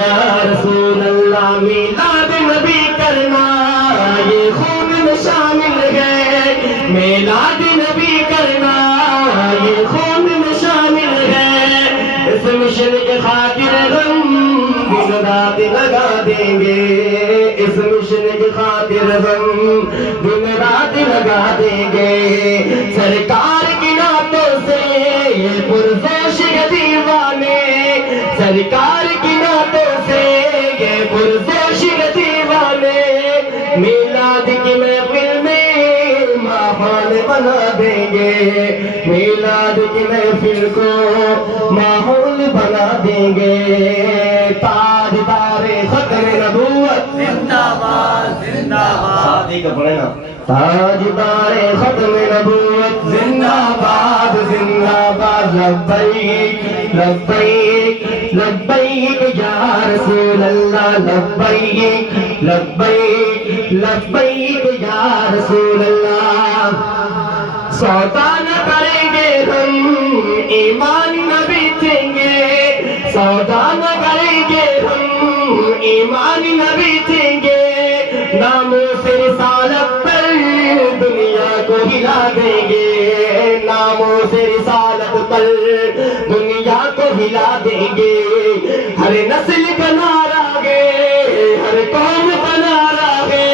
یا رسول اللہ میلاد نبی کرنا یہ خون میں شامل ہے میلاد نبی کرنا یہ خون میں شامل ہے اس مشن کے خاطر ہم دن رات لگا دیں گے اس مشن کی خاطر ہم دن رات لگا دیں گے سرکار کی نعتوں سے پرجوش یہ دیوانے سرکار کی نعتوں سے یہ پرجوش یہ دیوانے میلاد کی محفل میں ماحول بنا دیں گے میلاد کی محفل کو ماحول بنا دیں گے تاجدار ختم نبوت زندہ باد زندہ باد ساتھی کا پڑھے نا تاجدار ختم نبوت زندہ باد لبیک لبیک لبیک یا رسول اللہ لبیک لبیک لبیک یا رسول اللہ سودا نہ کریں گے ہم ایمان نہ بیچیں گے سودا نہ کریں گے ہم ایمان نہ بیچیں گے ناموں سے رسالت پر دنیا کو ہلا دیں گے ناموں سے رسالت پر دنیا کو ہلا دیں گے ہر نسل کا نعرہ ہے ہر قوم کا نعرہ ہے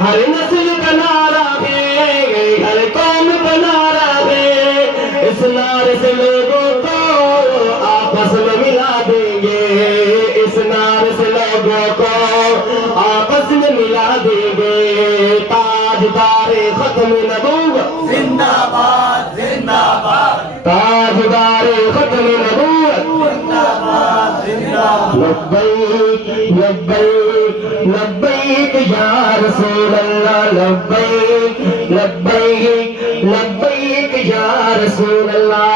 ہر نسل کا نعرہ ہے ہر قوم کا نعرہ ہے اس نعرے سے لوگوں کو آپس میں ملا دیں گے اس نعرے سے لوگوں کو آپس میں ملا دیں گے تاجدار ختم نبوت زندہ باد زندہ باد تاجدار ختم نبوت زندہ باد زندہ باد لبیک لبیک لبیک یا رسول اللہ لبیک لبیک لبیک یا رسول اللہ